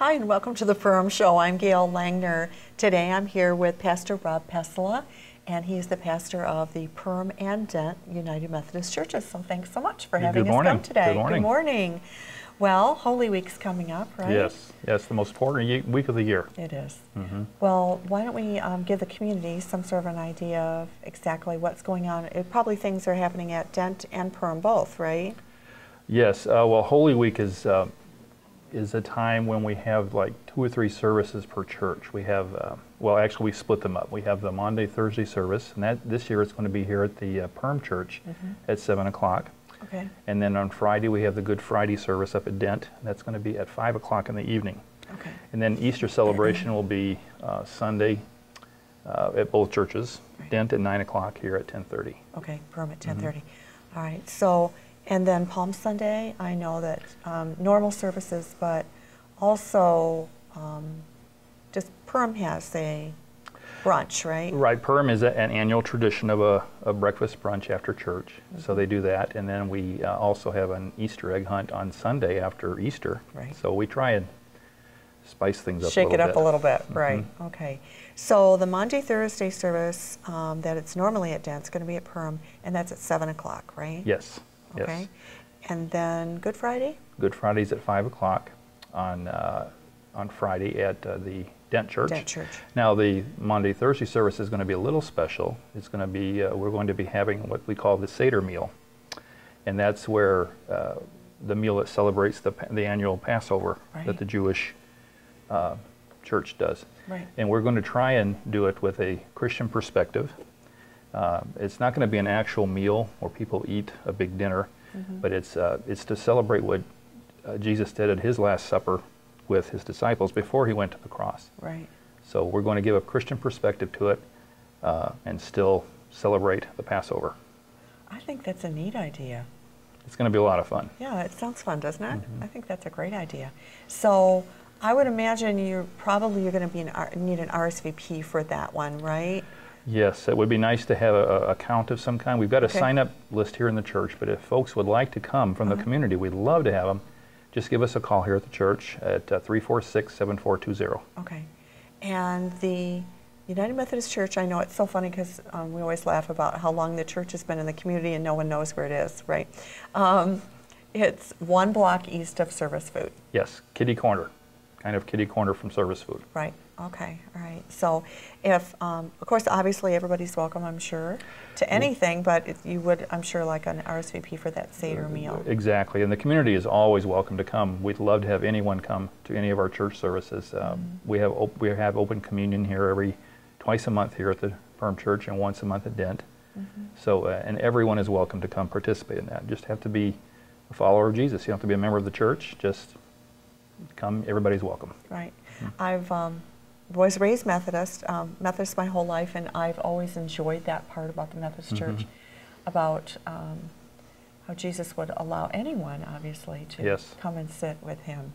Hi, and welcome to the Perham Show. I'm Gail Langner. Today I'm here with Pastor Rob Pessola, and he's the pastor of the Perham and Dent United Methodist Churches. So thanks so much for having us come today. Good morning. Good morning. Well, Holy Week's coming up, right? Yes, the most important week of the year. It is. Well, why don't we give the community some sort of an idea of exactly what's going on? Probably things are happening at Dent and Perham both, right? Yes, well, Holy Week is a time when we have like 2 or 3 services per church. We have, well, actually we split them up. We have the Monday, Thursday service, and this year it's going to be here at the Perham Church at 7 o'clock. Okay. And then on Friday we have the Good Friday service up at Dent, and that's going to be at 5 o'clock in the evening. Okay. And then Easter celebration will be Sunday at both churches, Right. Dent at 9 o'clock, here at 10:30. Okay, Perham at 10:30. All right, so, and then Palm Sunday, I know that normal services, but also just Perham has a brunch, right? Right, Perham is an annual tradition of a breakfast brunch after church, so they do that, and then we also have an Easter egg hunt on Sunday after Easter. Right. So we try and spice things up Shake a little it bit. up a little bit, right? Okay. So the Monday, Thursday service that it's normally at Dent's going to be at Perham, and that's at 7 o'clock, right? Yes. Okay. Yes. And then Good Friday? Good Friday's at 5 o'clock on Friday at the Dent Church. Dent Church. Now the Monday, Thursday service is going to be a little special. It's going to be, we're going to be having what we call the Seder meal. And that's where the meal that celebrates the annual Passover that the Jewish church does. Right. And we're going to try and do it with a Christian perspective. It's not going to be an actual meal where people eat a big dinner, but it's to celebrate what Jesus did at his Last Supper with his disciples before he went to the cross. Right. So we're going to give a Christian perspective to it and still celebrate the Passover. I think that's a neat idea. It's going to be a lot of fun. Yeah, it sounds fun, doesn't it? I think that's a great idea. So I would imagine you're going to need an RSVP for that one, right? Yes, it would be nice to have a count of some kind. We've got a sign-up list here in the church, but if folks would like to come from the community, we'd love to have them. Just give us a call here at the church at 346-7420. Okay. And the United Methodist Church, I know it's so funny because we always laugh about how long the church has been in the community and no one knows where it is, right? It's 1 block east of Service Food. Yes, kitty corner, kind of kitty corner from Service Food. Right. Okay. All right. So if, of course, obviously everybody's welcome, I'm sure, to anything, but you would, I'm sure, like an RSVP for that Seder meal. Exactly. And the community is always welcome to come. We'd love to have anyone come to any of our church services. We have open communion here twice a month here at the Perham Church and once a month at Dent. So, and everyone is welcome to come participate in that. You just have to be a follower of Jesus. You don't have to be a member of the church. Just come. Everybody's welcome. Right. I've was raised Methodist my whole life, and I've always enjoyed that part about the Methodist Church, about how Jesus would allow anyone, obviously, to come and sit with him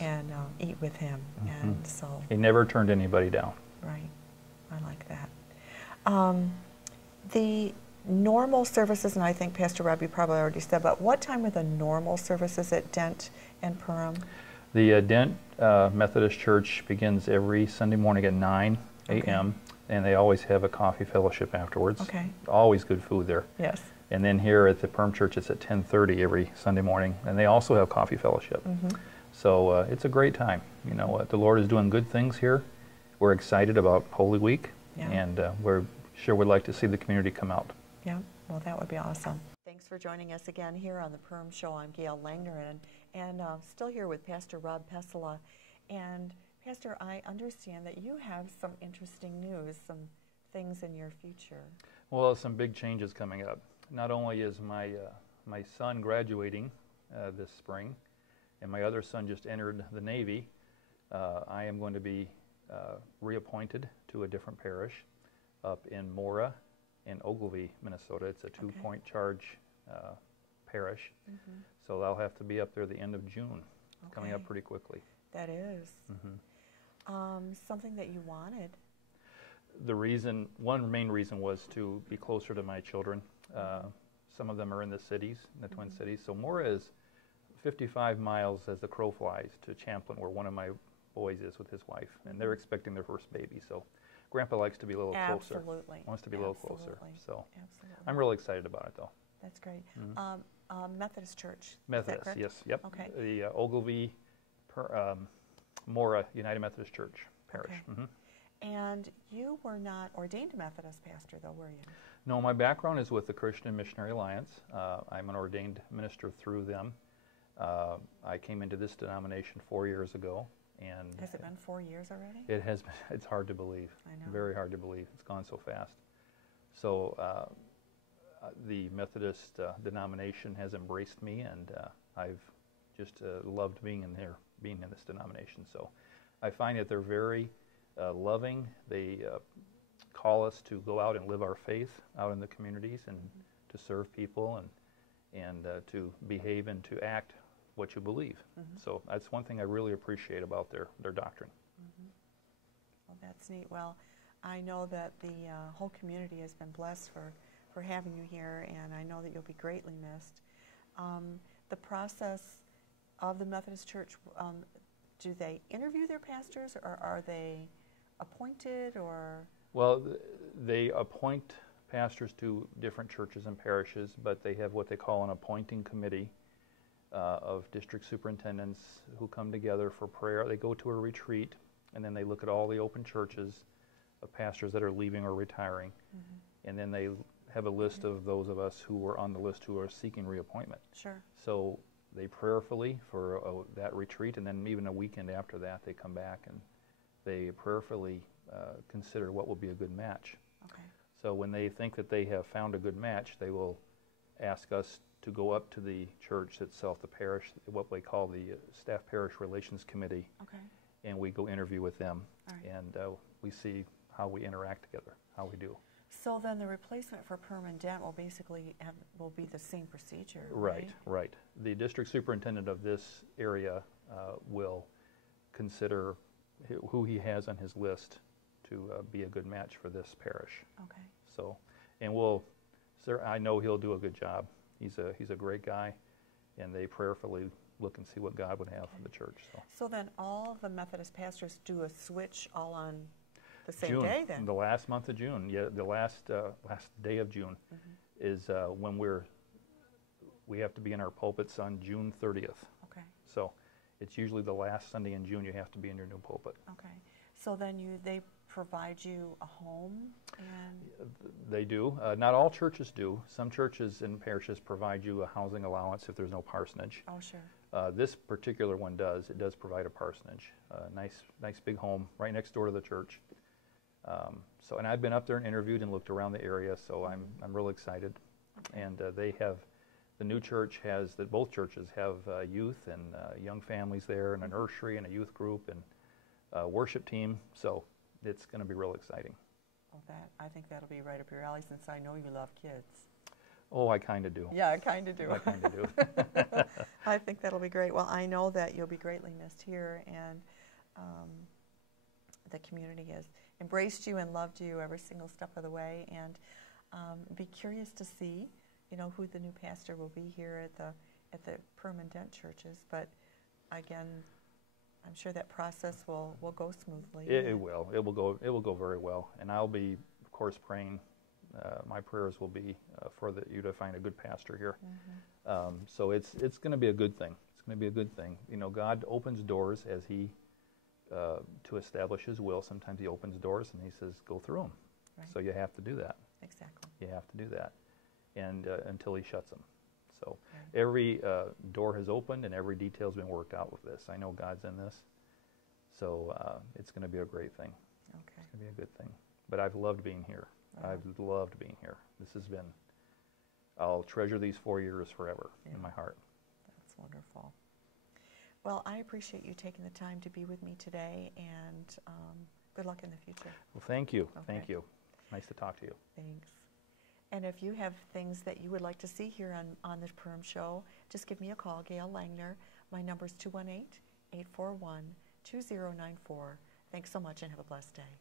and eat with him. And so he never turned anybody down. Right. I like that. The normal services, and I think Pastor Rob, you probably already said, but what time are the normal services at Dent and Perham? The Dent Methodist Church begins every Sunday morning at 9 a.m. and they always have a coffee fellowship afterwards. Okay. Always good food there. Yes. And then here at the Perham Church, it's at 10:30 every Sunday morning, and they also have coffee fellowship. So it's a great time. You know, the Lord is doing good things here. We're excited about Holy Week, and we're sure would like to see the community come out. Yeah, well, that would be awesome. Thanks for joining us again here on the Perham Show. I'm Gail Langner, and still here with Pastor Rob Pessola. And Pastor, I understand that you have some interesting news, some things in your future. Well, some big changes coming up. Not only is my son graduating this spring, and my other son just entered the Navy, I am going to be reappointed to a different parish up in Mora in Ogilvie, Minnesota. It's a 2-point charge parish. So I'll have to be up there the end of June. It's coming up pretty quickly. That is. Something that you wanted. One main reason was to be closer to my children. Some of them are in the cities, in the Twin Cities. So Mora is 55 miles as the crow flies to Champlin, where one of my boys is with his wife, and they're expecting their first baby. So Grandpa likes to be a little closer. Absolutely. Wants to be a little closer. So Absolutely. I'm really excited about it, though. That's great. Methodist Church. Methodist, is that correct? yes, yep. Okay. The Ogilvie Mora United Methodist Church Parish. Okay. And you were not ordained a Methodist pastor, though, were you? No, my background is with the Christian Missionary Alliance. I'm an ordained minister through them. I came into this denomination 4 years ago. And has it been 4 years already? It has been. It's hard to believe. I know. Very hard to believe. It's gone so fast. So the Methodist denomination has embraced me, and I've just loved being in there, being in this denomination. So I find that they're very loving. They call us to go out and live our faith out in the communities and to serve people and to behave and to act what you believe. So that's one thing I really appreciate about their doctrine. Well, that's neat. Well, I know that the whole community has been blessed for having you here, and I know that you'll be greatly missed. The process of the Methodist Church, do they interview their pastors, or are they appointed, or? Well, they appoint pastors to different churches and parishes, but they have what they call an appointing committee of district superintendents who come together for prayer. They go to a retreat, and then they look at all the open churches of pastors that are leaving or retiring, and then they have a list of those of us who were on the list who are seeking reappointment. Sure. So they prayerfully for that retreat, and then even a weekend after that, they come back and they prayerfully consider what will be a good match. Okay. So when they think that they have found a good match, they will ask us to go up to the church itself, the parish, what we call the Staff Parish Relations Committee, Okay. and we go interview with them, All right. and we see how we interact together, how we do. So then the replacement for Perham and Dent will basically will be the same procedure, Right, right. The district superintendent of this area will consider who he has on his list to be a good match for this parish. Okay. So, and I know he'll do a good job. He's a great guy, and they prayerfully look and see what God would have for the church. So then all the Methodist pastors do a switch all on the same June, day then? The last month of June, yeah, the last day of June is when we have to be in our pulpits on June 30th. Okay. So it's usually the last Sunday in June you have to be in your new pulpit. Okay. So then they provide you a home? And They do. Not all churches do. Some churches and parishes provide you a housing allowance if there's no parsonage. oh, sure. This particular one does. It does provide a parsonage. Nice big home right next door to the church. And I've been up there and interviewed and looked around the area, so I'm really excited. Okay. And the new church both churches have youth and young families there, and a nursery and a youth group and a worship team. So it's going to be real exciting. Well, I think that'll be right up your alley, since I know you love kids. Oh, I kind of do. Yeah, I kind of do. I kind of do. I think that'll be great. Well, I know that you'll be greatly missed here, and the community has embraced you and loved you every single step of the way, and be curious to see, who the new pastor will be here at the Perham and Dent churches. But again, I'm sure that process will go smoothly. It will. It will go very well, and I'll be, of course, praying. My prayers will be for you to find a good pastor here. So it's going to be a good thing. It's going to be a good thing. God opens doors as He to establish His will. Sometimes He opens doors and He says, "Go through them." Right. So you have to do that. Exactly. You have to do that, and until He shuts them. So Right. every door has opened and every detail's been worked out with this. I know God's in this, so it's going to be a great thing. Okay. It's going to be a good thing. But I've loved being here. Wow. I've loved being here. This has been, I'll treasure these 4 years forever in my heart. That's wonderful. Well, I appreciate you taking the time to be with me today, and good luck in the future. Well, thank you. Okay. Thank you. Nice to talk to you. Thanks. And if you have things that you would like to see here on the Perham Show, just give me a call, Gail Langner. My number is 218-841-2094. Thanks so much, and have a blessed day.